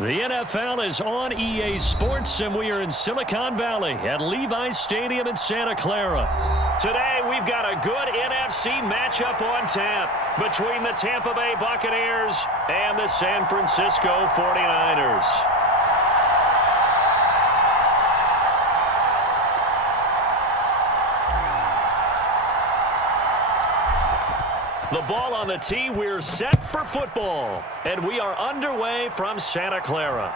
The NFL is on EA Sports, and we are in Silicon Valley at Levi's Stadium in Santa Clara. Today, we've got a good NFC matchup on tap between the Tampa Bay Buccaneers and the San Francisco 49ers. The ball on the tee, we're set for football. And we are underway from Santa Clara.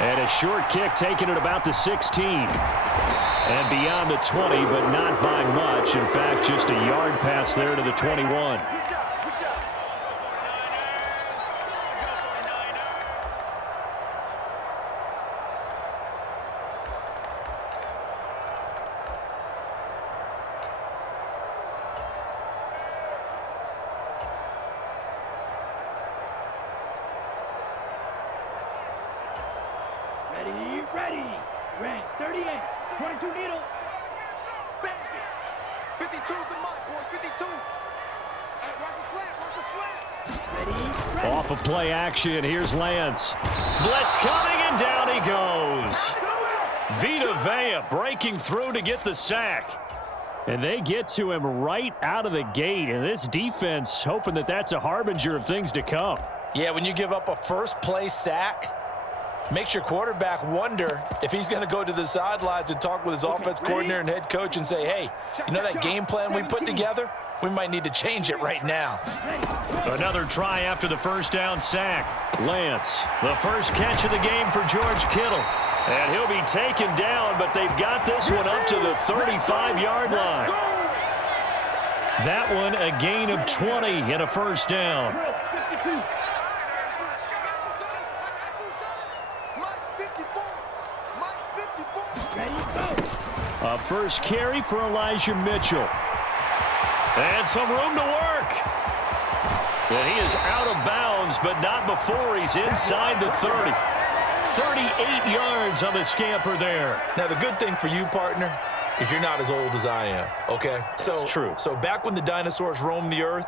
And a short kick taken at about the 16. And beyond the 20, but not by much. In fact, just a yard pass there to the 21. Ready. Red 38, 22 needle. 52's the mark, boys. 52. Hey, watch the slant. Ready. Off of play action, here's Lance. Blitz coming, and down he goes. Vita Vea breaking through to get the sack. And they get to him right out of the gate. And this defense hoping that that's a harbinger of things to come. Yeah, when you give up a first-play sack, makes your quarterback wonder if he's going to go to the sidelines and talk with his offense coordinator and head coach and say, hey, you know that game plan we put together? We might need to change it right now. Another try after the first down sack. Lance, the first catch of the game for George Kittle. And he'll be taken down, but they've got this one up to the 35-yard line. That one a gain of 20 and a first down. A first carry for Elijah Mitchell. And some room to work. And he is out of bounds, but not before he's inside the 30. 38 yards on the scamper there. Now, the good thing for you, partner, is you're not as old as I am, okay? That's true. So back when the dinosaurs roamed the earth,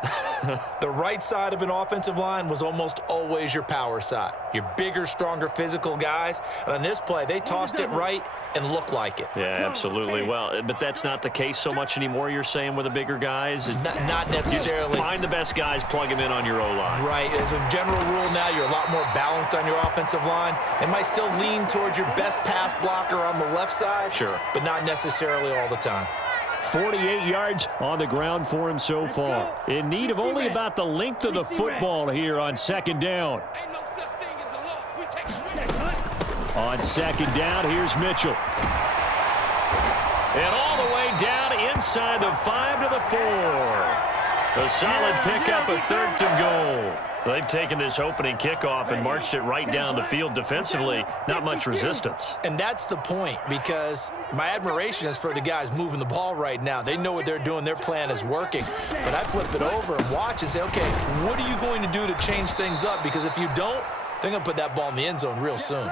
the right side of an offensive line was almost always your power side. Your bigger, stronger, physical guys. And on this play, they tossed it right and looked like it. Yeah, absolutely. Well, but that's not the case so much anymore, you're saying, with the bigger guys? Not necessarily. Find the best guys, plug them in on your O-line. Right. As a general rule now, you're a lot more balanced on your offensive line. It might still lean towards your best pass blocker on the left side. Sure. But not necessarily all the time. 48 yards on the ground for him so far. In need of only about the length of the football here on second down. On second down, here's Mitchell. And all the way down inside the 5 to the 4. A solid pickup, a 3rd and goal. They've taken this opening kickoff and marched it right down the field defensively. Not much resistance. And that's the point, because my admiration is for the guys moving the ball right now. They know what they're doing. Their plan is working. But I flip it over and watch and say, okay, what are you going to do to change things up? Because if you don't, they're going to put that ball in the end zone real soon.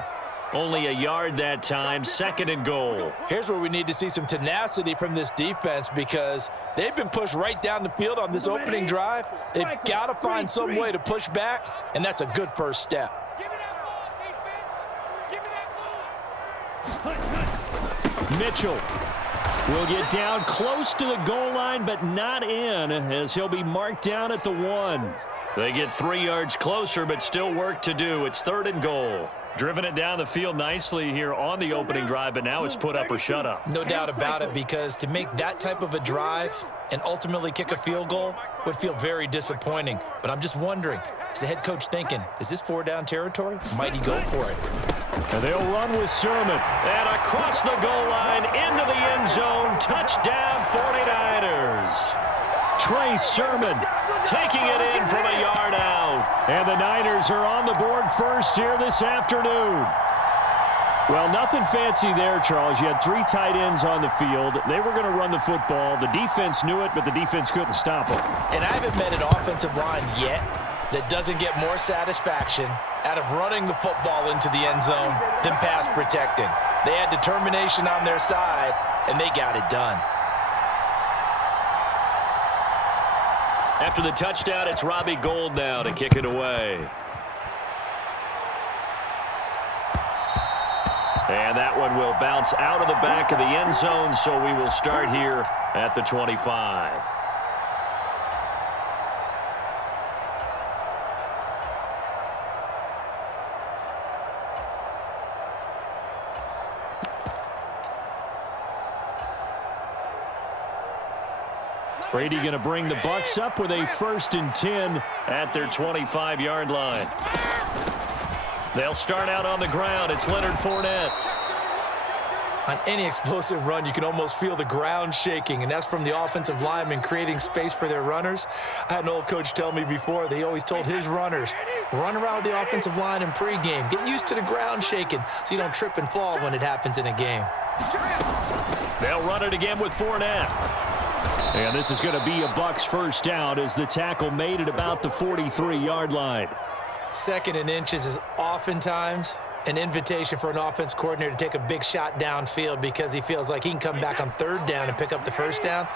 Only a yard that time, 2nd and goal. Here's where we need to see some tenacity from this defense, because they've been pushed right down the field on this opening drive. They've got to find some way to push back, and that's a good first step. Mitchell will get down close to the goal line, but not in, as he'll be marked down at the 1. They get 3 yards closer, but still work to do. It's 3rd and goal. Driven it down the field nicely here on the opening drive, but now it's put up or shut up. No doubt about it, because to make that type of a drive and ultimately kick a field goal would feel very disappointing. But I'm just wondering, is the head coach thinking, is this 4-down territory? Might he go for it? And they'll run with Sermon. And across the goal line, into the end zone, touchdown 49ers. Trey Sermon taking it in from a yard out. And the Niners are on the board first here this afternoon. Well, nothing fancy there, Charles. You had 3 tight ends on the field. They were going to run the football. The defense knew it, but the defense couldn't stop them. And I haven't met an offensive line yet that doesn't get more satisfaction out of running the football into the end zone than pass protecting. They had determination on their side, and they got it done. After the touchdown, it's Robbie Gould now to kick it away. And that one will bounce out of the back of the end zone, so we will start here at the 25. Brady going to bring the Bucs up with a 1st and 10 at their 25-yard line. They'll start out on the ground. It's Leonard Fournette. On any explosive run, you can almost feel the ground shaking, and that's from the offensive linemen creating space for their runners. I had an old coach tell me before, they always told his runners, run around the offensive line in pregame. Get used to the ground shaking so you don't trip and fall when it happens in a game. They'll run it again with Fournette. And this is going to be a Bucs 1st down as the tackle made at about the 43-yard line. 2nd and inches is oftentimes an invitation for an offense coordinator to take a big shot downfield because he feels like he can come back on 3rd down and pick up the 1st down.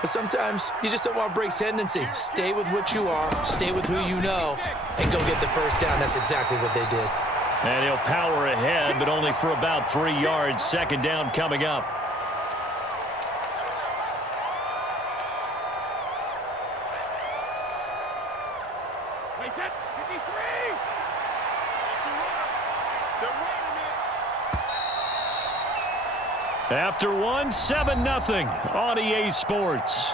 But sometimes you just don't want to break tendency. Stay with what you are, stay with who you know, and go get the 1st down. That's exactly what they did. And he'll power ahead, but only for about 3 yards. 2nd down coming up. After one, 7-0 on EA Sports.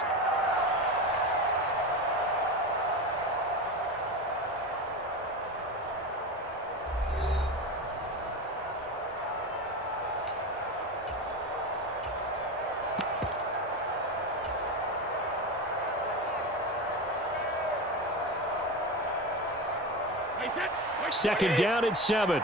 Second down at 7.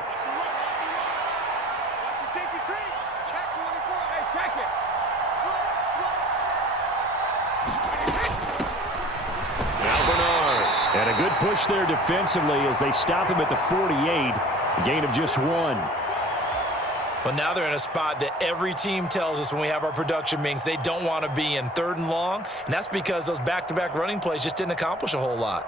And a good push there defensively as they stop him at the 48. A gain of just 1. Well, now they're in a spot that every team tells us when we have our production meetings they don't want to be in, 3rd and long. And that's because those back-to-back running plays just didn't accomplish a whole lot.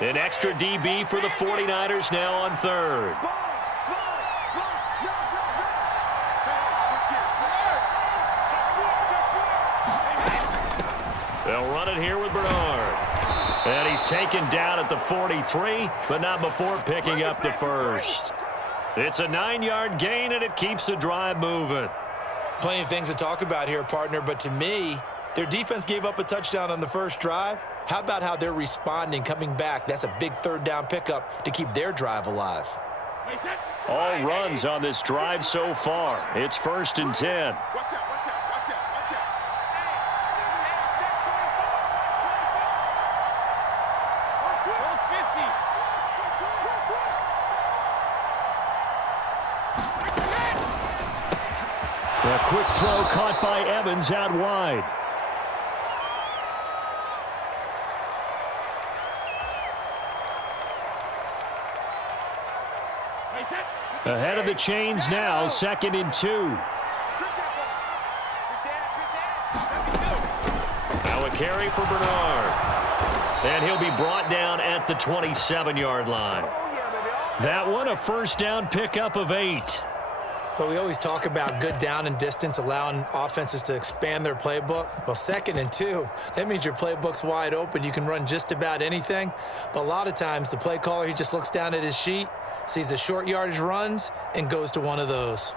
An extra DB for the 49ers now on 3rd. They'll run it here with Bernard. And he's taken down at the 43, but not before picking up the 1st. It's a 9-yard gain, and it keeps the drive moving. Plenty of things to talk about here, partner, but to me, their defense gave up a touchdown on the 1st drive. How about how they're responding, coming back? That's a big 3rd down pickup to keep their drive alive. All runs on this drive so far. It's 1st and 10. A quick throw caught by Evans out wide. Ahead of the chains now, 2nd and 2. Now a carry for Bernard. And he'll be brought down at the 27-yard line. That one a 1st down pickup of 8. But we always talk about good down and distance, allowing offenses to expand their playbook. Well, 2nd and 2, that means your playbook's wide open. You can run just about anything. But a lot of times, the play caller, he just looks down at his sheet, sees the short yardage runs, and goes to one of those.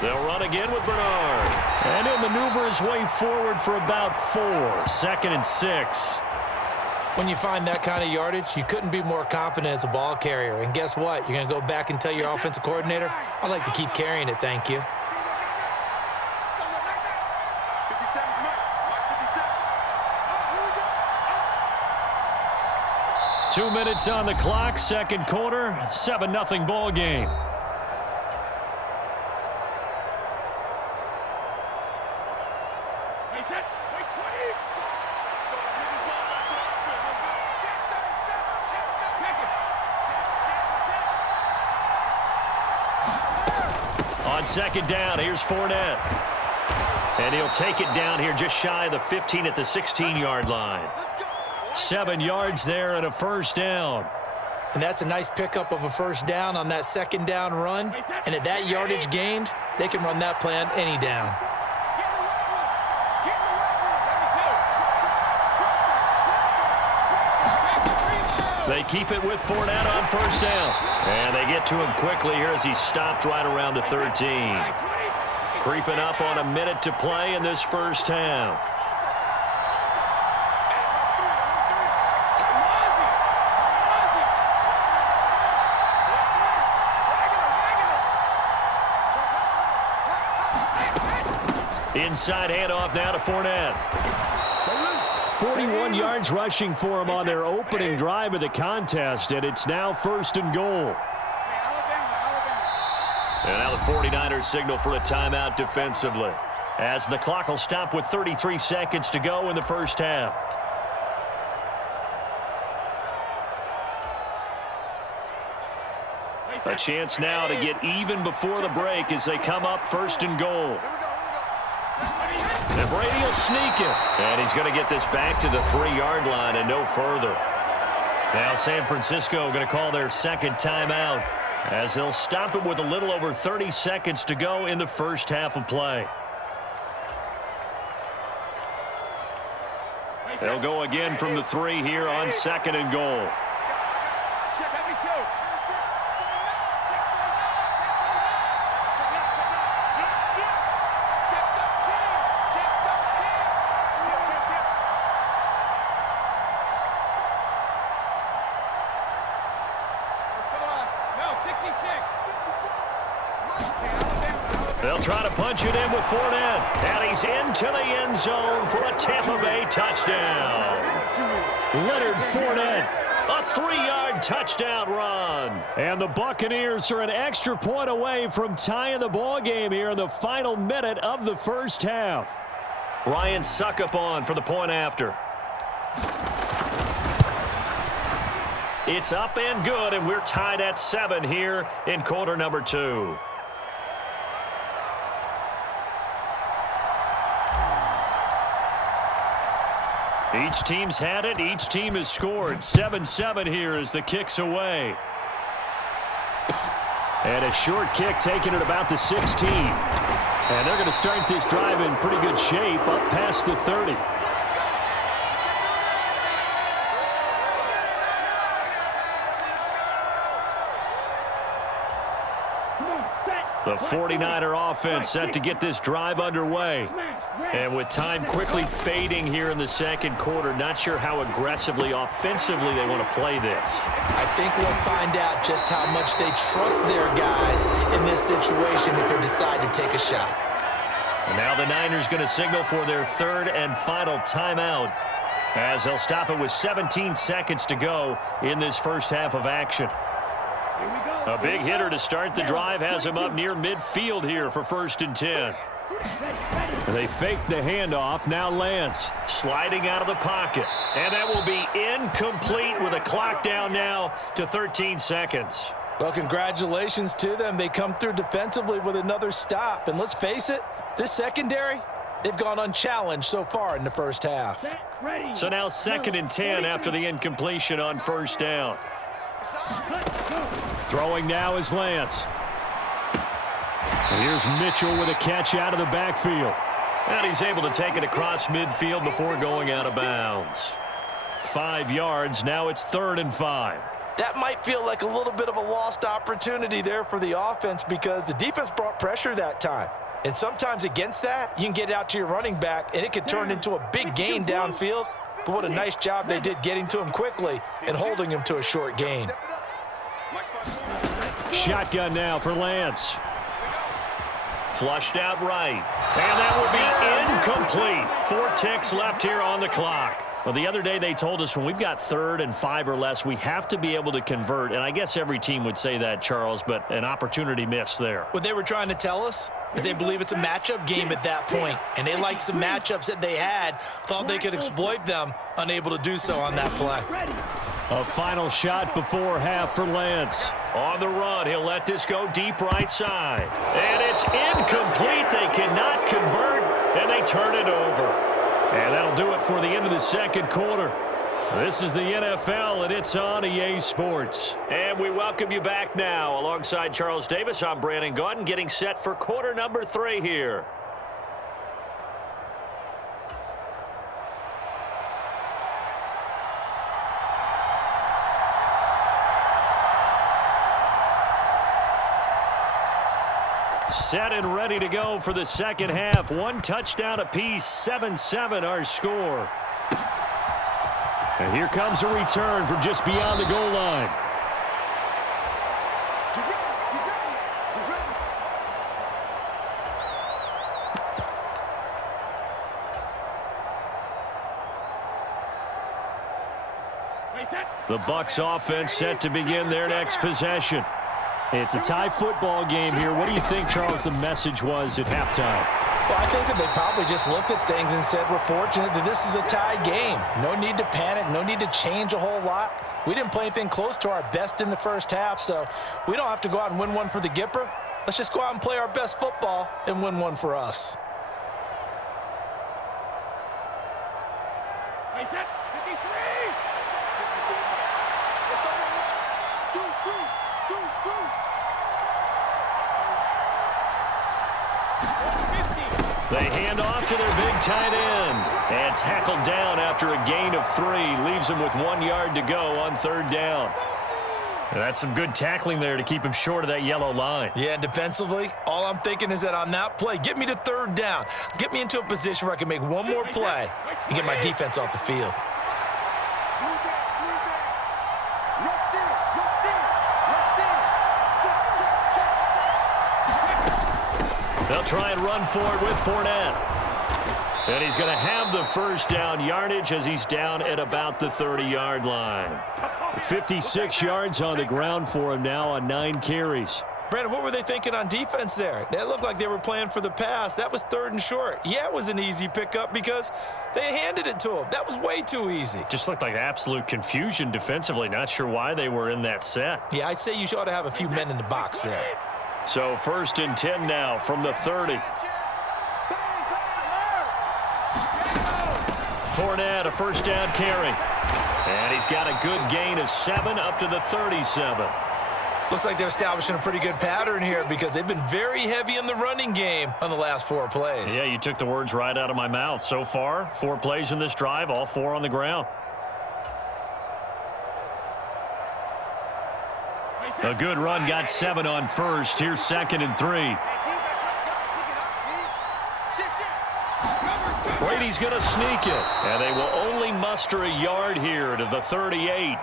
They'll run again with Bernard. And he'll maneuver his way forward for about 4. 2nd and 6. When you find that kind of yardage, you couldn't be more confident as a ball carrier. And guess what? You're going to go back and tell your offensive coordinator, I'd like to keep carrying it, thank you. Two minutes on the clock, 2nd quarter, 7-0 ball game. second down. Here's Fournette. And he'll take it down here just shy of the 15 at the 16-yard line. 7 yards there and a first down. And that's a nice pickup of a first down on that second down run. And at that yardage gained, they can run that play on any down. They keep it with Fournette on first down. And they get to him quickly here as he stopped right around the 13. Creeping up on a minute to play in this first half. Inside handoff now to Fournette. 41 yards rushing for him on their opening drive of the contest, and it's now first and goal. And now the 49ers signal for a timeout defensively, as the clock will stop with 33 seconds to go in the first half. A chance now to get even before the break as they come up first and goal. And Brady will sneak it. And he's going to get this back to the 3-yard line and no further. Now San Francisco going to call their second timeout as they'll stop it with a little over 30 seconds to go in the first half of play. They'll go again from the 3 here on second and goal. They'll try to punch it in with Fournette. And he's into the end zone for a Tampa Bay touchdown. Leonard Fournette, a 3-yard touchdown run. And the Buccaneers are an extra point away from tying the ball game here in the final minute of the first half. Ryan Suckup on for the point after. It's up and good, and we're tied at 7 here in quarter number 2. Each team's had it. Each team has scored. 7-7 here as the kick's away. And a short kick taken at about the 16. And they're going to start this drive in pretty good shape up past the 30. The 49er offense set to get this drive underway. And with time quickly fading here in the second quarter, not sure how aggressively, offensively they want to play this. I think we'll find out just how much they trust their guys in this situation if they decide to take a shot. And now the Niners going to signal for their third and final timeout as they'll stop it with 17 seconds to go in this first half of action. A big hitter to start the drive has him up near midfield here for 1st and 10. They fake the handoff. Now Lance sliding out of the pocket. And that will be incomplete with a clock down now to 13 seconds. Well, congratulations to them. They come through defensively with another stop. And let's face it, this secondary, they've gone unchallenged so far in the first half. So now 2nd and 10 after the incompletion on first down. Throwing now is Lance. And here's Mitchell with a catch out of the backfield. And he's able to take it across midfield before going out of bounds. 5 yards. Now it's 3rd and 5. That might feel like a little bit of a lost opportunity there for the offense because the defense brought pressure that time. And sometimes against that, you can get out to your running back, and it could turn into a big gain downfield. But what a nice job they did getting to him quickly and holding him to a short gain. Shotgun now for Lance. Flushed out right. And that would be incomplete. 4 ticks left here on the clock. Well, the other day they told us when we've got 3rd and 5 or less, we have to be able to convert. And I guess every team would say that, Charles, but an opportunity missed there. What they were trying to tell us is they believe it's a matchup game at that point. And they liked some matchups that they had, thought they could exploit them, unable to do so on that play. A final shot before half for Lance. On the run, he'll let this go deep right side. And it's incomplete. They cannot convert, and they turn it over. And that'll do it for the end of the second quarter. This is the NFL, and it's on EA Sports. And we welcome you back now. Alongside Charles Davis, I'm Brandon Gaudin, getting set for quarter number 3 here. Set and ready to go for the second half. 1 touchdown apiece, 7-7 our score. And here comes a return from just beyond the goal line. The Bucs offense set to begin their next possession. It's a tie football game here. What do you think, Charles, the message was at halftime? Well, I think that they probably just looked at things and said, we're fortunate that this is a tie game. No need to panic, no need to change a whole lot. We didn't play anything close to our best in the first half, so we don't have to go out and win one for the Gipper. Let's just go out and play our best football and win one for us. They hand off to their big tight end. And tackled down after a gain of 3. Leaves him with 1 yard to go on 3rd down. And that's some good tackling there to keep him short of that yellow line. Yeah, and defensively, all I'm thinking is that on that play, get me to 3rd down. Get me into a position where I can make one more play and get my defense off the field. They'll try and run forward with Fournette. And he's going to have the first down yardage as he's down at about the 30-yard line. 56 yards on the ground for him now on 9 carries. Brandon, what were they thinking on defense there? That looked like they were playing for the pass. That was 3rd and short. Yeah, it was an easy pickup because they handed it to him. That was way too easy. Just looked like absolute confusion defensively. Not sure why they were in that set. Yeah, I'd say you ought to have a few men in the box there. So 1st and 10 now from the 30. Fournette, a first down carry. And he's got a good gain of 7 up to the 37. Looks like they're establishing a pretty good pattern here because they've been very heavy in the running game on the last 4 plays. Yeah, you took the words right out of my mouth. So far, 4 plays in this drive, all 4 on the ground. A good run, got 7 on 1st. Here's 2nd and 3. Brady's going to sneak it, and they will only muster a yard here to the 38.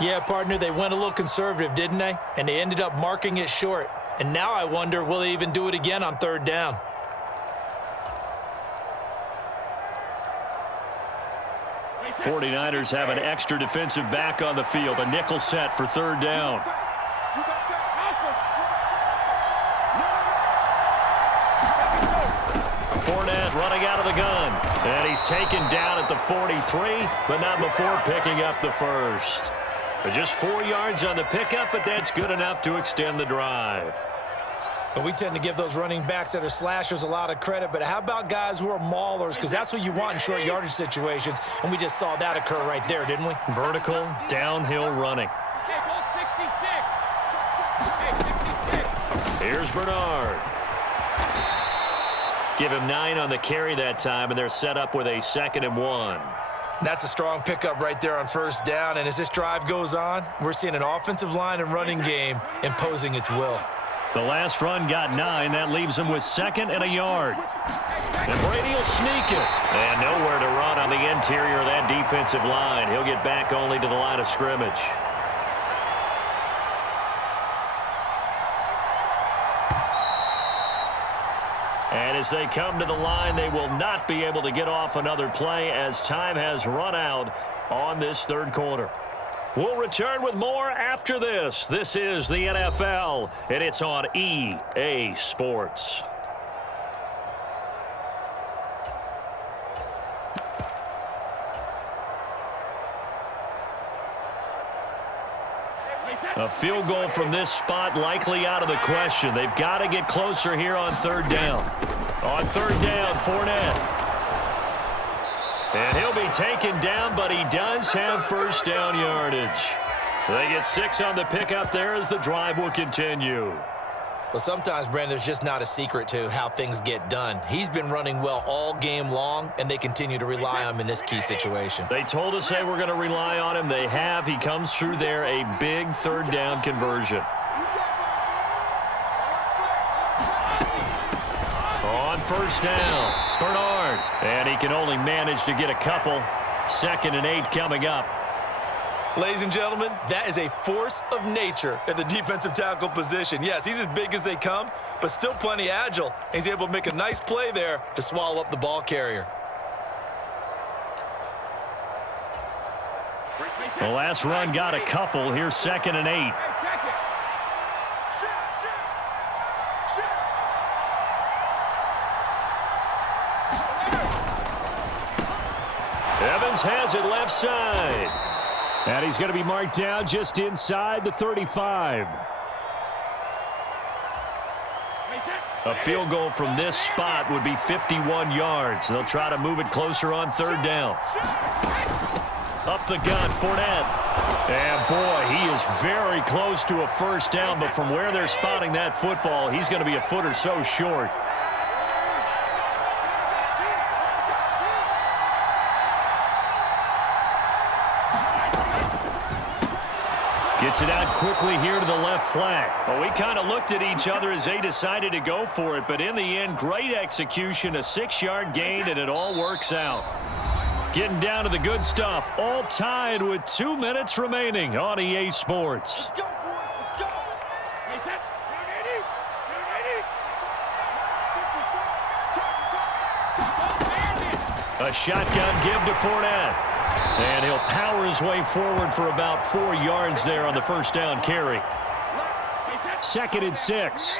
Yeah, partner, they went a little conservative, didn't they? And they ended up marking it short. And now I wonder, will they even do it again on 3rd down? '49ers have an extra defensive back on the field. A nickel set for 3rd down. Fournette running out of the gun. And he's taken down at the 43, but not before picking up the first. Just 4 yards on the pickup, but that's good enough to extend the drive. And we tend to give those running backs that are slashers a lot of credit, but how about guys who are maulers? Because that's what you want in short yardage situations, and we just saw that occur right there, didn't we? Vertical, downhill running. Here's Bernard. Give him 9 on the carry that time, and they're set up with a 2nd and 1. That's a strong pickup right there on 1st down, and as this drive goes on, we're seeing an offensive line and running game imposing its will. The last run got 9. That leaves him with 2nd and a yard. And Brady will sneak it. And nowhere to run on the interior of that defensive line. He'll get back only to the line of scrimmage. And as they come to the line, they will not be able to get off another play as time has run out on this 3rd quarter. We'll return with more after this. This is the NFL, and it's on EA Sports. A field goal from this spot likely out of the question. They've got to get closer here on third down. On third down, Fournette. And he'll be taken down, but he does have first down yardage. They get 6 on the pickup there as the drive will continue. Well, sometimes, Brandon, there's just not a secret to how things get done. He's been running well all game long, and they continue to rely on him in this key situation. They told us they were going to rely on him. They have. He comes through there, a big third down conversion. On first down, Bernard. And he can only manage to get a couple. 2nd and 8 coming up. Ladies and gentlemen, that is a force of nature at the defensive tackle position. Yes, he's as big as they come, but still plenty agile. He's able to make a nice play there to swallow up the ball carrier. The last run got a couple. Here's 2nd and 8. Evans has it left side. And he's going to be marked down just inside the 35. A field goal from this spot would be 51 yards. They'll try to move it closer on third down. Up the gun, Fournette. And boy, he is very close to a first down, but from where they're spotting that football, he's going to be a foot or so short. Gets it out quickly here to the left flank. Well, we kind of looked at each other as they decided to go for it, but in the end, great execution, a 6-yard gain, and it all works out. Getting down to the good stuff, all tied with 2 minutes remaining on EA Sports. Let's go, boys. Let's go. A shotgun give to Fournette. And he'll power his way forward for about 4 yards there on the first down carry. 2nd and 6.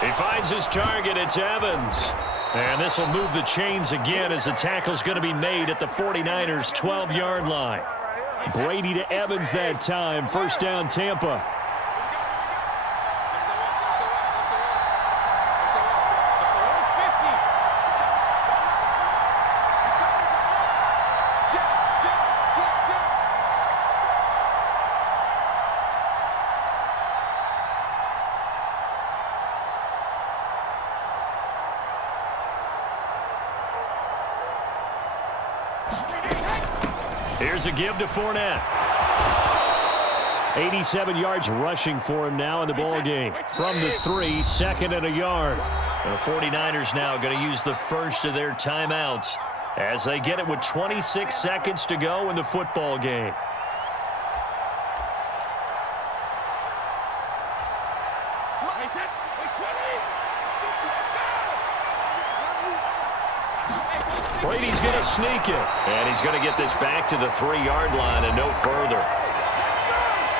He finds his target. It's Evans. And this will move the chains again as the tackle's going to be made at the 49ers' 12-yard line. Brady to Evans that time. First down, Tampa. Here's a give to Fournette. 87 yards rushing for him now in the ball game. From the 3, 2nd and a yard. And the 49ers now going to use the first of their timeouts as they get it with 26 seconds to go in the football game. Brady's going to sneak it. And he's going to get this back to the 3-yard line and no further.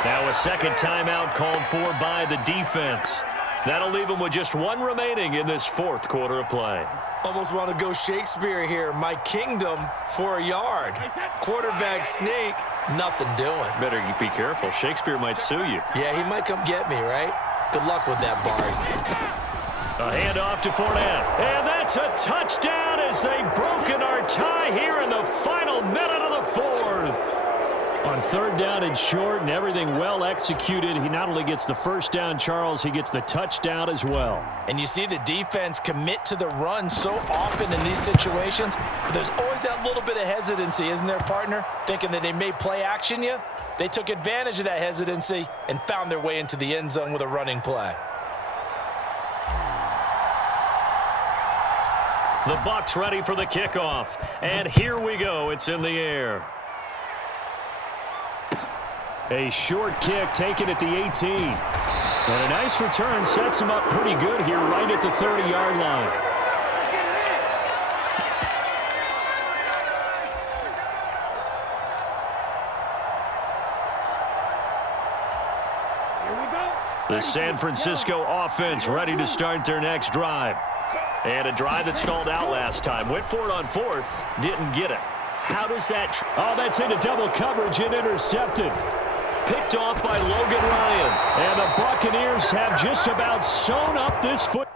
Now a second timeout called for by the defense. That'll leave him with just 1 remaining in this 4th quarter of play. Almost want to go Shakespeare here. My kingdom for a yard. Quarterback sneak, nothing doing. Better be careful. Shakespeare might sue you. Yeah, he might come get me, right? Good luck with that, Bard. A handoff to Fournette. And that's a touchdown as they've broken our tie here in the final minute of the 4th. On third down and short and everything well executed, he not only gets the first down, Charles, he gets the touchdown as well. And you see the defense commit to the run so often in these situations. There's always that little bit of hesitancy, isn't there, partner? Thinking that they may play action you. They took advantage of that hesitancy and found their way into the end zone with a running play. The Bucs ready for the kickoff. And here we go. It's in the air. A short kick taken at the 18. And a nice return sets him up pretty good here right at the 30-yard line. The San Francisco offense ready to start their next drive. And a drive that stalled out last time. Went for it on 4th. Didn't get it. How does that... Oh, that's into double coverage and intercepted. Picked off by Logan Ryan. And the Buccaneers have just about sewn up this foot.